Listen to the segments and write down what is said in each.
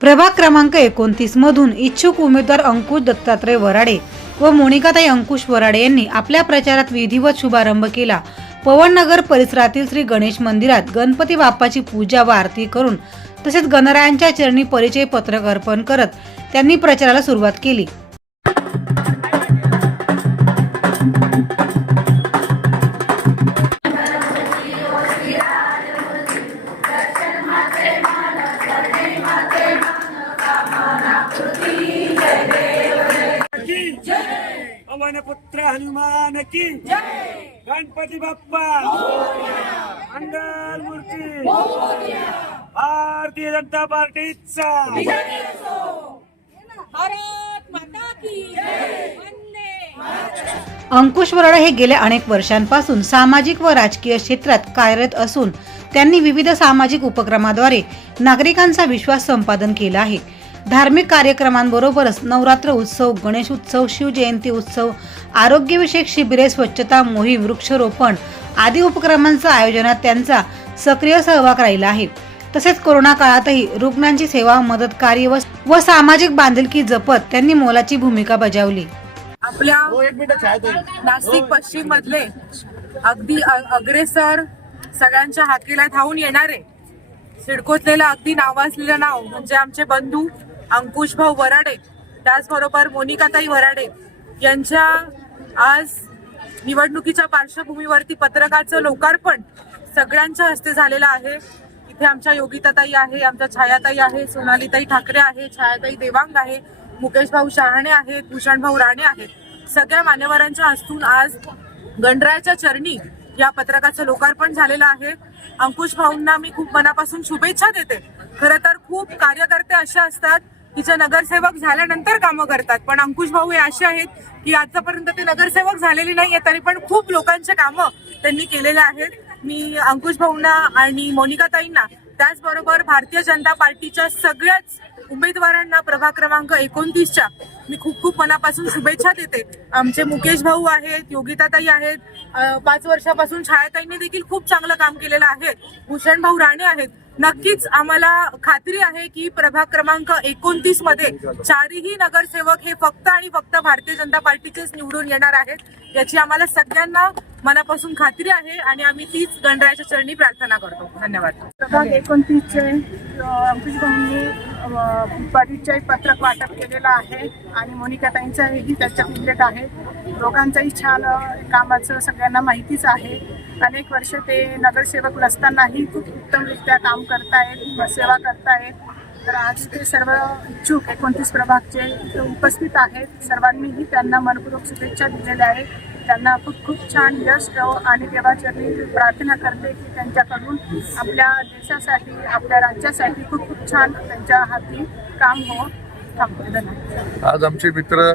प्रभाग क्रमांक 29 मधून इच्छुक उमेदवार अंकुश दत्तात्रय वराडे व मोनिकाताई अंकुश वराडे यांनी आपल्या प्रचारात विधिवत शुभारंभ केला। पवननगर परिसरातील श्री गणेश मंदिरात गणपती बाप्पाची पूजा व आरती करून तसेच गणरायांच्या चरणी परिचय पत्रक अर्पण करत त्यांनी प्रचाराला सुरुवात केली। पवन पुत्र हनुमान की गणपति बाप्पा मंगल मूर्ती भारतीय जनता पार्टीचा भारत माता की वंदे। अंकुश वराडे हे गेल्या अनेक वर्षांपासून सामाजिक व राजकीय क्षेत्रात कार्यरत असून त्यांनी विविध सामाजिक उपक्रमाद्वारे नागरिकांचा विश्वास संपादन केला आहे। धार्मिक कार्यक्रमांबरोबरच नवरात्र उत्सव, गणेश उत्सव, शिवजयंती उत्सव, आरोग्यविषयक शिबिरे, स्वच्छता मोहीम, वृक्षारोपण आदी उपक्रमांच्या आयोजनात त्यांचा सक्रिय सहभाग राहिला आहे। तसेच कोरोना काळातही रुग्णांची सेवा, मदत कार्य व सामाजिक बांधिलकी जपत त्यांनी मोलाची भूमिका बजावली। आपल्या नाशिक पश्चिम मधले अगदी अग्रेसर, सगळ्यांच्या हाकेला धावून येणारे, सिडकोतलेलं अगदी नावाजलेलं नाव म्हणजे आमचे बंधू अंकुश भाऊ वराडे, त्याचबरोबर मोनिकाताई वराडे यांच्या आज निवडणुकीच्या पार्श्वभूमीवरती पत्रकाचं लोकार्पण सगळ्यांच्या हस्ते झालेलं आहे। इथे आमच्या योगिताताई आहे, आमच्या छायाताई आहे, सोनालीताई ठाकरे आहे, छायाताई देवांग आहे, मुकेश भाऊ शहाणे आहेत, भूषण भाऊ राणे आहेत। सगळ्या मान्यवरांच्या हस्तून आज गणरायाच्या चरणी या पत्रकाचं लोकार्पण झालेलं आहे। अंकुश भाऊंना मी खूप मनापासून शुभेच्छा देते। खरं तर खूप कार्यकर्ते असे असतात की जे नगरसेवक झाल्यानंतर कामं करतात, पण अंकुश भाऊ हे असे आहेत की आतापर्यंत ते नगरसेवक झालेले नाहीये, तरी पण खूप लोकांचे कामं त्यांनी केलेले आहेत। मी अंकुश भाऊंना आणि मोनिकाताईंना त्याचबरोबर भारतीय जनता पार्टीच्या सगळ्याच उमेदवारांना प्रभाग क्रमांक 29च्या मी खूप खूप मनापासून शुभेच्छा देते। आमचे मुकेश भाऊ आहेत, योगिताताई आहेत, 5 वर्षापासून छायाताईंनी देखील खूप चांगलं काम केलेलं आहे, भूषण भाऊ राणे आहेत। नक्कीच आम्हाला खात्री आहे की प्रभाग क्रमांक 29 मध्ये चारही नगरसेवक हे फक्त आणि फक्त भारतीय जनता पार्टीचेच निवडून येणार आहेत, याची आम्हाला सगळ्यांना मनापासून खात्री आहे आणि आम्ही तीच गणरायाच्या चरणी प्रार्थना करतो। धन्यवाद। प्रभाग 29चे अंकुश भाऊंनी परिचय पत्रक वाटप केलेलं आहे आणि मोनिकाताईंचाही त्याच्यात उल्लेख आहे। दोघांचंही छान कामाचं सगळ्यांना माहितीच आहे। अनेक वर्ष ते नगरसेवक नसतानाही खूप उत्तमरित्या काम करतायत, सेवा करतायत। तर आज ते सर्व इच्छुक 29 प्रभागचे उपस्थित आहेत। सर्वांनीही त्यांना मनपूर्वक शुभेच्छा दिलेल्या आहेत। त्यांना खूप खूप छान यश येवो आणि देवाचरणी प्रार्थना करते की त्यांच्याकडून आपल्या देशासाठी, आपल्या राज्यासाठी खूप खूप छान त्यांच्या हाती काम हो। आज आमचे मित्र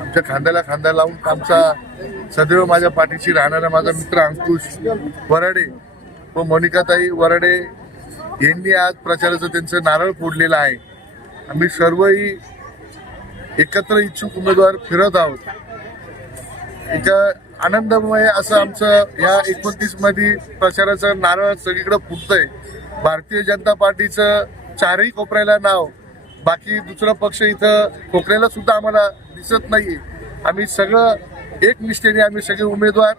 आमच्या खांद्याला खांदा लावून आमचा सदैव माझ्या पाठीशी राहणारा माझा मित्र अंकुश वराडे व मोनिकाताई वराडे यांनी आज प्रचाराचं त्यांचं नारळ फोडलेलं आहे। आम्ही सर्वही एकत्र इच्छुक उमेदवार फिरत आहोत। एक आनंदमय असं आमचं या 29 मध्ये प्रचाराचं नारळ सगळीकडे फुटतंय। भारतीय जनता पार्टीचं चारही कोपऱ्याला नाव, बाकी दुसरा पक्ष इथं कोपऱ्याला सुद्धा आम्हाला दिसत नाहीये। आम्ही सगळं एक निष्ठेने, आम्ही सगळे उमेदवार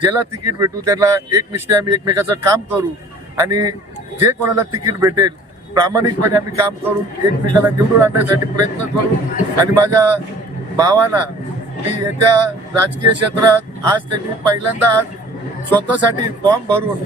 ज्याला तिकीट भेटू त्यांना एक निष्ठेने आम्ही एकमेकाचं काम करू आणि जे कोणाला तिकीट भेटेल प्रामाणिकपणे आम्ही काम करून एकमेकाला निवडून आणण्यासाठी प्रयत्न करू। आणि माझ्या भावाला मी येत्या राजकीय क्षेत्रात आज त्यांनी पहिल्यांदा आज स्वतःसाठी फॉर्म भरून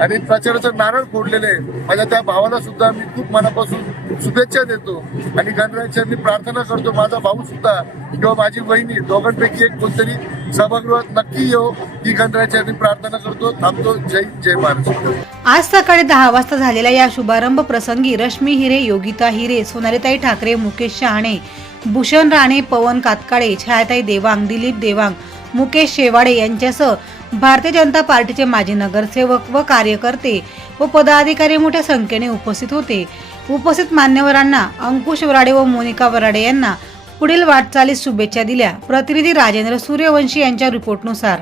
आणि प्रचाराचं नारळ फोडलेले माझ्या त्या भावाला सुद्धा मी खूप मनापासून शुभेच्छा देतो आणि गणरायाच्या मी प्रार्थना करतो माझा भाऊ सुद्धा किंवा माझी बहिणी दोघांपैकी एक कोणतरी सभागृहात नक्की येऊ ही गणरायाच्या मी प्रार्थना करतो। थांबतो। जय महाराष्ट्र। आज सकाळी 10 वाजता झालेल्या या शुभारंभ प्रसंगी रश्मी हिरे, योगिता हिरे, सोनालीताई ठाकरे, मुकेश शहाणे, भूषण राणे, पवन कातकाळे, छायाताई देवांग, दिलीप देवांग, मुकेश शेवाडे यांच्यासह भारतीय जनता पार्टीचे माजी नगरसेवक व कार्यकर्ते व पदाधिकारी मोठ्या संख्येने उपस्थित होते। उपस्थित मान्यवरांना अंकुश वराडे व मोनिका वराडे यांना पुढील वाटचालीस शुभेच्छा दिल्या। प्रतिनिधी राजेंद्र सूर्यवंशी यांच्या रिपोर्टनुसार।